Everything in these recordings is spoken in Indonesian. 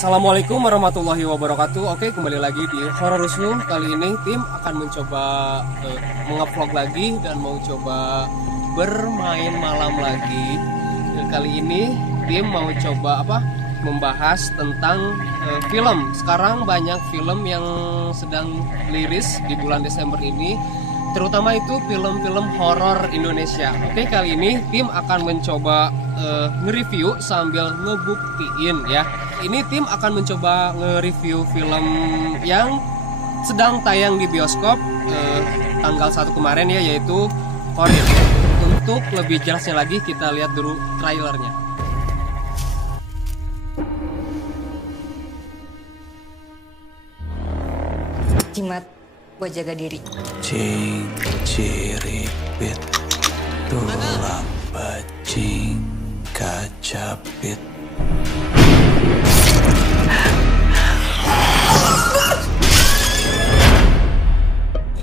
Assalamualaikum warahmatullahi wabarakatuh. Oke, kembali lagi di Horor Ruslu. Kali ini tim akan mencoba mengupload lagi dan mau coba bermain malam lagi. Kali ini tim mau coba membahas tentang film. Sekarang banyak film yang sedang liris di bulan Desember ini, terutama itu film-film horor Indonesia. Oke, kali ini tim akan mencoba nge-review sambil ngebuktiin ya. Ini tim akan mencoba nge-review film yang sedang tayang di bioskop tanggal 1 kemarin ya, yaitu Corin. Untuk lebih jelasnya lagi kita lihat dulu trailernya. Jimat buat jaga diri. Cing ciripit tulang bajing kacapit.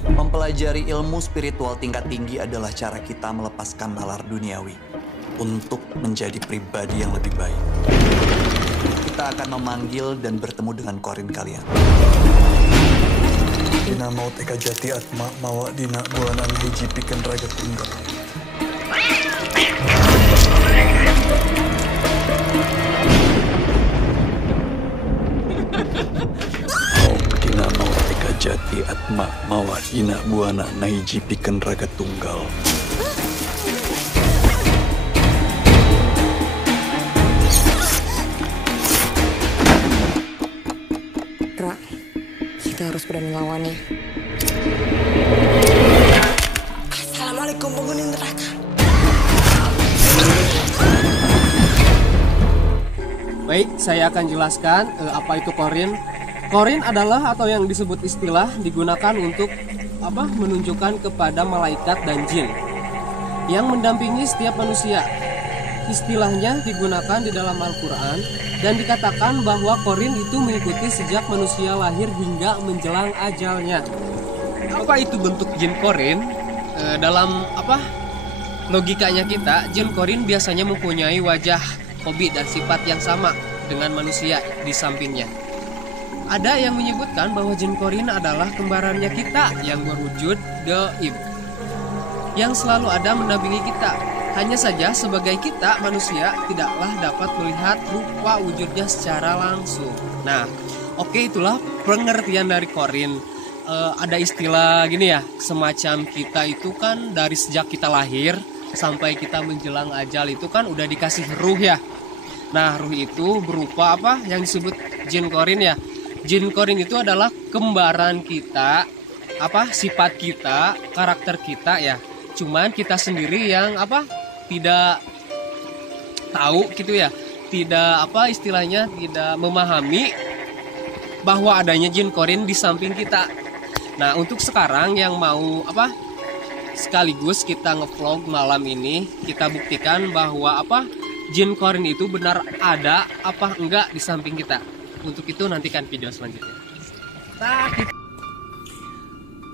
Mempelajari ilmu spiritual tingkat tinggi adalah cara kita melepaskan nalar duniawi untuk menjadi pribadi yang lebih baik. Kita akan memanggil dan bertemu dengan Corin kalian. Dina mau teka jati atma mawa dina buanan hiji pikeun raga tunggal. Dina mau teka jati atma mawa dina buana hiji pikeun raga tunggal. Ra, kita harus berani lawannya. Assalamualaikum penghuni neraka. Baik, saya akan jelaskan apa itu Corin. Corin adalah atau yang disebut istilah digunakan untuk menunjukkan kepada malaikat dan jin yang mendampingi setiap manusia. Istilahnya digunakan di dalam Al-Quran dan dikatakan bahwa Corin itu mengikuti sejak manusia lahir hingga menjelang ajalnya. Apa itu bentuk jin Corin? Dalam logikanya kita, jin Corin biasanya mempunyai wajah, hobi dan sifat yang sama dengan manusia di sampingnya. Ada yang menyebutkan bahwa jin Corin adalah kembarannya kita yang berwujud gaib, yang selalu ada mendampingi kita. Hanya saja sebagai kita manusia tidaklah dapat melihat rupa wujudnya secara langsung. Nah, oke, itulah pengertian dari Corin. Ada istilah gini ya, semacam kita itu kan dari sejak kita lahir sampai kita menjelang ajal itu kan udah dikasih ruh ya. Nah, ruh itu berupa yang disebut jin Corin ya. Jin Corin itu adalah kembaran kita, sifat kita, karakter kita ya. Cuman kita sendiri yang tidak tahu gitu ya, tidak istilahnya tidak memahami bahwa adanya jin Corin di samping kita. Nah, untuk sekarang yang mau sekaligus kita ngevlog malam ini, kita buktikan bahwa jin Corin itu benar ada apa enggak di samping kita. Untuk itu nantikan video selanjutnya.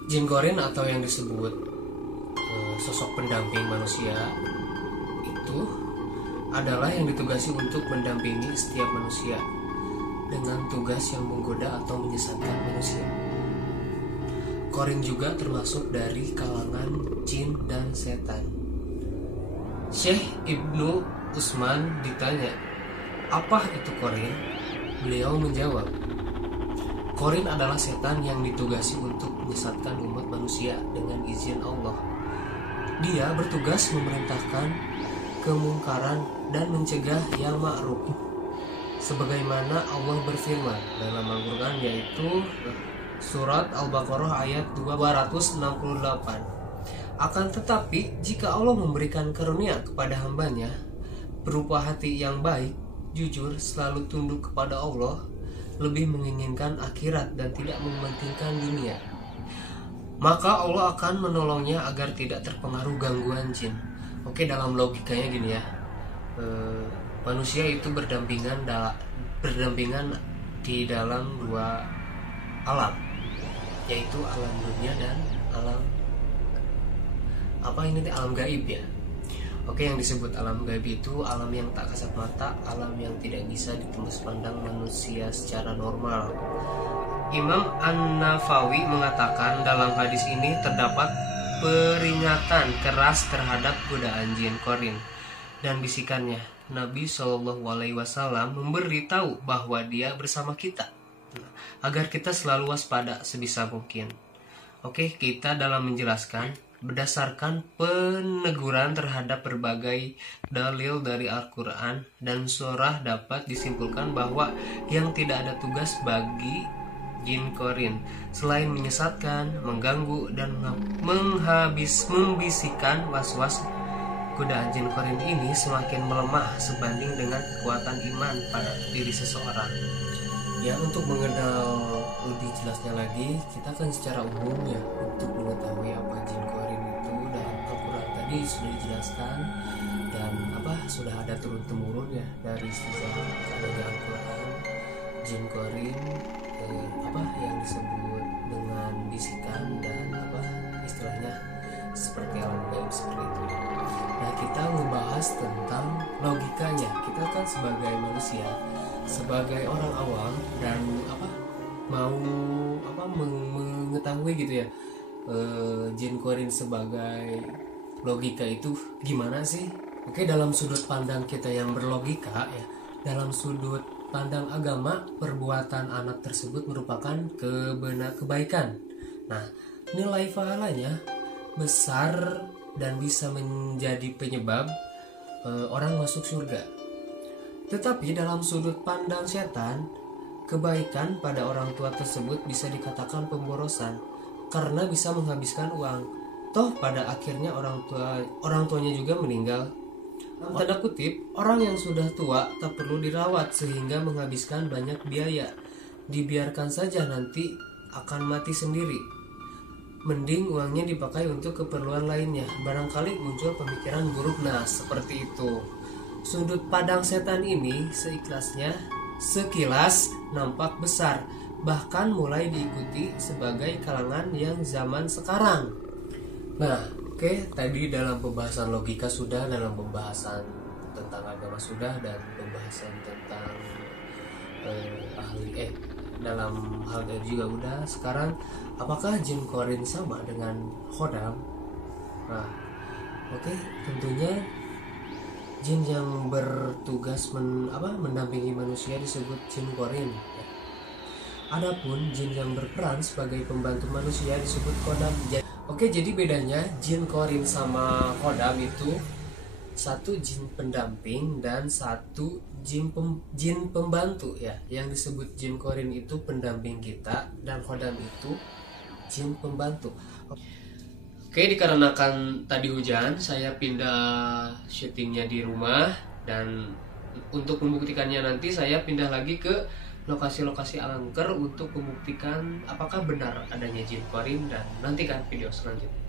Jin Corin atau yang disebut sosok pendamping manusia itu adalah yang ditugasi untuk mendampingi setiap manusia dengan tugas yang menggoda atau menyesatkan manusia. Corin juga termasuk dari kalangan jin dan setan. Syekh Ibnu Utsman ditanya, apa itu Corin? Beliau menjawab, Corin adalah setan yang ditugasi untuk menyesatkan umat manusia dengan izin Allah. Dia bertugas memerintahkan kemungkaran dan mencegah yang ma'ruf. Sebagaimana Allah berfirman dalam Al-Quran, yaitu surat Al-Baqarah ayat 268. Akan tetapi jika Allah memberikan karunia kepada hambanya berupa hati yang baik, jujur, selalu tunduk kepada Allah, lebih menginginkan akhirat dan tidak mementingkan dunia, maka Allah akan menolongnya agar tidak terpengaruh gangguan jin. Oke, dalam logikanya gini ya, manusia itu berdampingan di dalam dua alam, yaitu alam dunia dan alam alam gaib ya. Oke, yang disebut alam gaib itu alam yang tak kasat mata, alam yang tidak bisa ditembus pandang manusia secara normal. Imam An-Nawawi mengatakan dalam hadis ini terdapat peringatan keras terhadap godaan jin korin dan bisikannya. Nabi Shallallahu Alaihi Wasallam memberitahu bahwa dia bersama kita, agar kita selalu waspada sebisa mungkin. Oke, kita dalam menjelaskan berdasarkan peneguran terhadap berbagai dalil dari Al-Quran dan surah dapat disimpulkan bahwa yang tidak ada tugas bagi jin korin selain menyesatkan, mengganggu, dan membisikkan was-was. Godaan jin korin ini semakin melemah sebanding dengan kekuatan iman pada diri seseorang. Ya, untuk mengenal lebih jelasnya lagi, kita akan secara umum ya untuk mengetahui apa jin korin itu dalam Al-Quran tadi sudah dijelaskan, dan sudah ada turun-temurun ya dari sejak adanya Al-Quran. Jin korin yang disebut dengan bisikan dan istilahnya seperti alam gaib seperti itu. Nah, kita ngebahas tentang logikanya. Kita kan sebagai manusia, sebagai orang awam dan mau mengetahui gitu ya, jin korin sebagai logika itu gimana sih? Oke, dalam sudut pandang kita yang berlogika ya, dalam sudut pandang agama, perbuatan anak tersebut merupakan kebaikan. Nah, nilai pahalanya besar dan bisa menjadi penyebab orang masuk surga. Tetapi dalam sudut pandang setan, kebaikan pada orang tua tersebut bisa dikatakan pemborosan karena bisa menghabiskan uang. Toh pada akhirnya orang tuanya juga meninggal. Tanda kutip, orang yang sudah tua tak perlu dirawat sehingga menghabiskan banyak biaya. Dibiarkan saja nanti akan mati sendiri. Mending uangnya dipakai untuk keperluan lainnya. Barangkali muncul pemikiran buruk. Nah, seperti itu. Sudut pandang setan ini sekilas nampak besar, bahkan mulai diikuti sebagai kalangan yang zaman sekarang. Nah, oke, tadi dalam pembahasan logika sudah, dalam pembahasan tentang agama sudah, dan pembahasan tentang dalam hal gaib juga udah. Sekarang apakah jin korin sama dengan khodam? Nah, oke, tentunya jin yang bertugas mendampingi manusia disebut jin korin. Adapun jin yang berperan sebagai pembantu manusia disebut khodam. Oke, jadi bedanya jin korin sama khodam itu satu jin pendamping dan satu jin pembantu ya. Yang disebut jin korin itu pendamping kita dan khodam itu jin pembantu. Oke, dikarenakan tadi hujan, saya pindah syutingnya di rumah, dan untuk membuktikannya nanti saya pindah lagi ke lokasi-lokasi angker untuk membuktikan apakah benar adanya jin korin, dan nantikan video selanjutnya.